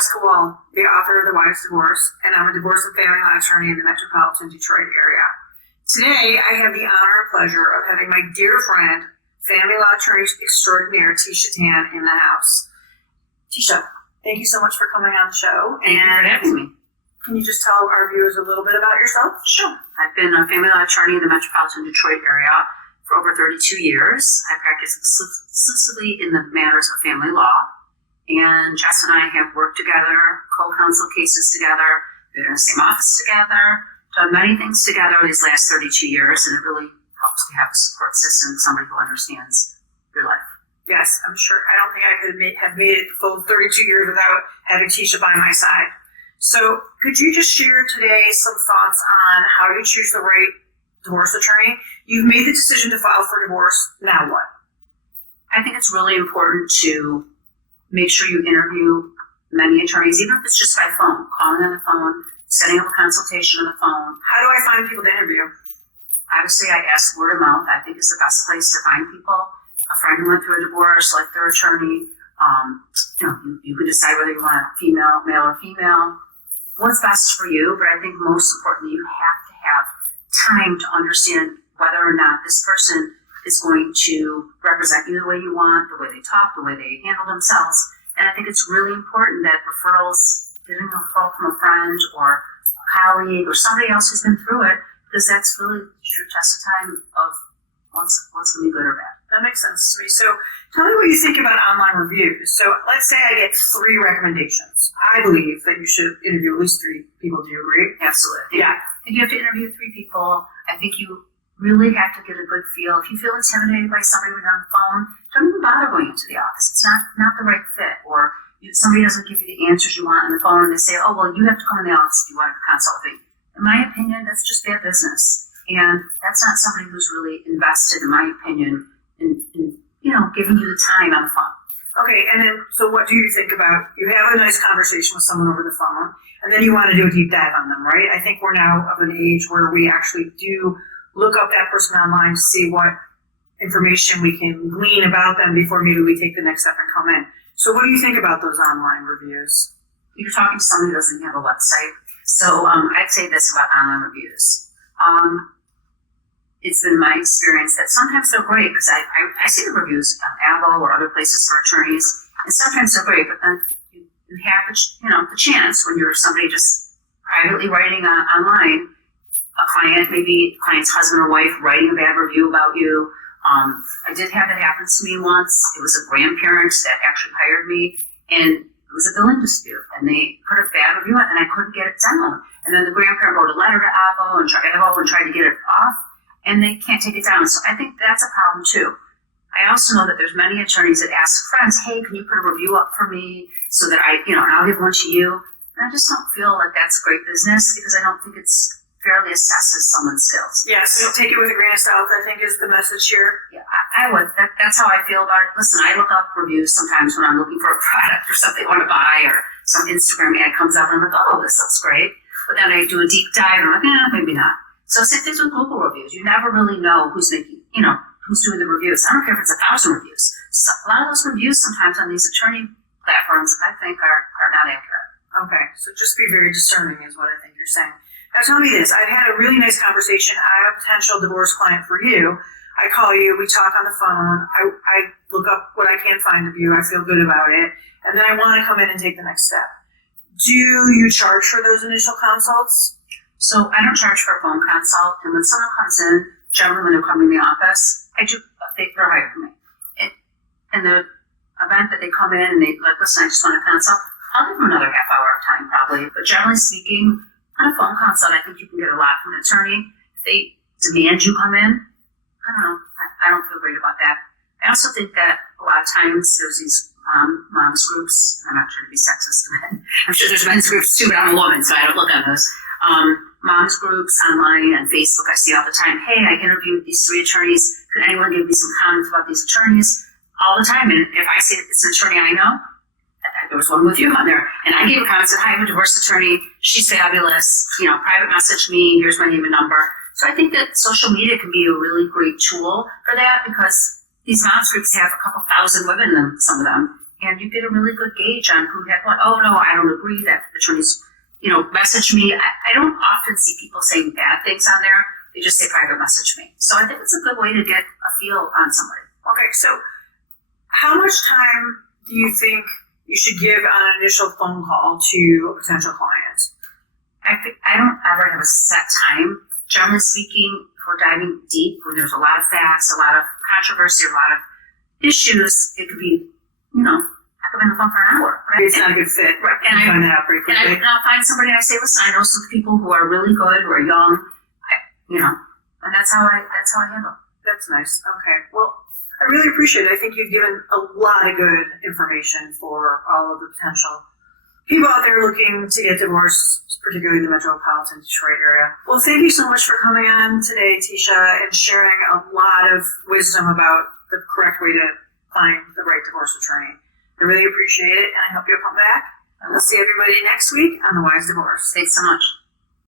Jessica Woll, the author of The Wise Divorce, and I'm a divorce and family law attorney in the metropolitan Detroit area. Today, I have the honor and pleasure of having my dear friend, family law attorney extraordinaire, Teisha Tann, in the house. Teisha, thank you so much for coming on the show. Thank you for having me. Can you just tell our viewers a little bit about yourself? Sure. I've been a family law attorney in the metropolitan Detroit area for over 32 years. I practice exclusively in the matters of family law. And Jess and I have worked together, co-counsel cases together, been in the same office together, done many things together these last 32 years, and it really helps to have a support system, somebody who understands your life. Yes, I'm sure. I don't think I could have made it the full 32 years without having Teisha by my side. So could you just share today some thoughts on how you choose the right divorce attorney? You've made the decision to file for divorce. Now what? I think it's really important to make sure you interview many attorneys, even if it's just by phone, calling on the phone, setting up a consultation on the phone. How do I find people to interview? Obviously, I ask word of mouth. I think is the best place to find people. A friend who went through a divorce, like their attorney. You can decide whether you want a female, male or female. What's best for you, but I think most importantly, you have to have time to understand whether or not this person is going to represent you the way you want, the way they talk, the way they handle themselves. And I think it's really important that getting a referral from a friend or a colleague or somebody else who's been through it, because that's really the true test of time of what's going to be good or bad. That makes sense to me. So tell me what you think about online reviews. So let's say I get 3 recommendations. I believe that you should interview at least 3 people. Do you agree? Absolutely. Yeah. I think you have to interview 3 people. I think you really have to get a good feel. If you feel intimidated by somebody when you're on the phone, don't even bother going into the office. It's not the right fit. Or somebody doesn't give you the answers you want on the phone and they say, oh, well, you have to come in the office if you want to consult with me. In my opinion, that's just bad business. And that's not somebody who's really invested, in my opinion, in giving you the time on the phone. Okay, and then, so what do you think about, you have a nice conversation with someone over the phone, and then you want to do a deep dive on them, right? I think we're now of an age where we actually do look up that person online to see what information we can glean about them before maybe we take the next step and come in. So what do you think about those online reviews? You're talking to someone who doesn't have a website. So I'd say this about online reviews. It's been my experience that sometimes they're great because I see the reviews on Avvo or other places for attorneys, and sometimes they're great, but then you have the chance when you're somebody just privately writing online, a client, maybe the client's husband or wife writing a bad review about you. I did have that happen to me once. It was a grandparent that actually hired me, and it was a billing dispute, and they put a bad review on, and I couldn't get it down. And then the grandparent wrote a letter to Avvo and tried to get it off, and they can't take it down. So I think that's a problem too. I also know that there's many attorneys that ask friends, hey, can you put a review up for me so that and I'll give one to you. And I just don't feel like that's great business because I don't think it's fairly assesses someone's skills. Yeah, so take it with a grain of salt, I think is the message here. Yeah, I would. That's how I feel about it. Listen, I look up reviews sometimes when I'm looking for a product or something I want to buy, or some Instagram ad comes up and I'm like, oh, this looks great. But then I do a deep dive and I'm like, maybe not. So same things with Google reviews. You never really know who's who's doing the reviews. I don't care if it's 1,000 reviews. So a lot of those reviews sometimes on these attorney platforms, I think, are not accurate. Okay, so just be very discerning is what I think you're saying. Now tell me this, I've had a really nice conversation. I have a potential divorce client for you. I call you, we talk on the phone, I look up what I can find of you, I feel good about it, and then I want to come in and take the next step. Do you charge for those initial consults? So I don't charge for a phone consult, and when someone comes in, generally when they're coming to the office, they're hired me. And the event that they come in and they like, listen, I just want to consult, I'll give them another half hour of time probably, but generally speaking, on a phone consult, I think you can get a lot from an attorney. If they demand you come in, I don't know. I don't feel great about that. I also think that a lot of times there's these moms groups. I'm not trying to be sexist to men. I'm sure there's men's groups too, but I'm a woman, so I don't look at those. Moms groups online and Facebook, I see all the time. Hey, I interviewed these 3 attorneys. Could anyone give me some comments about these attorneys? All the time. And if I see that it's an attorney I know, there was one with you on there, and I gave a comment, said, hi, I'm a divorce attorney, she's fabulous, private message me, here's my name and number. So I think that social media can be a really great tool for that because these moms groups have a couple thousand women in them, some of them, and you get a really good gauge on who had what. Oh no, I don't agree. That attorneys, message me. I don't often see people saying bad things on there. They just say private message me. So I think it's a good way to get a feel on somebody. Okay, so how much time do you think you should give on an initial phone call to a potential client? I don't ever have a set time. Generally speaking, if we're diving deep, when there's a lot of facts, a lot of controversy, a lot of issues, it could be, I could be on the phone for an hour. Right? It's not a good fit. Right. And find that out pretty quickly. And I'll find somebody, I say, listen, I know some people who are really good, who are young, and that's how I handle it. That's nice. Okay. Well, I really appreciate it. I think you've given a lot of good information for all of the potential people out there looking to get divorced, particularly in the metropolitan Detroit area. Well, thank you so much for coming on today, Teisha, and sharing a lot of wisdom about the correct way to find the right divorce attorney. I really appreciate it, and I hope you'll come back. And we'll see everybody next week on The Wise Divorce. Thanks so much.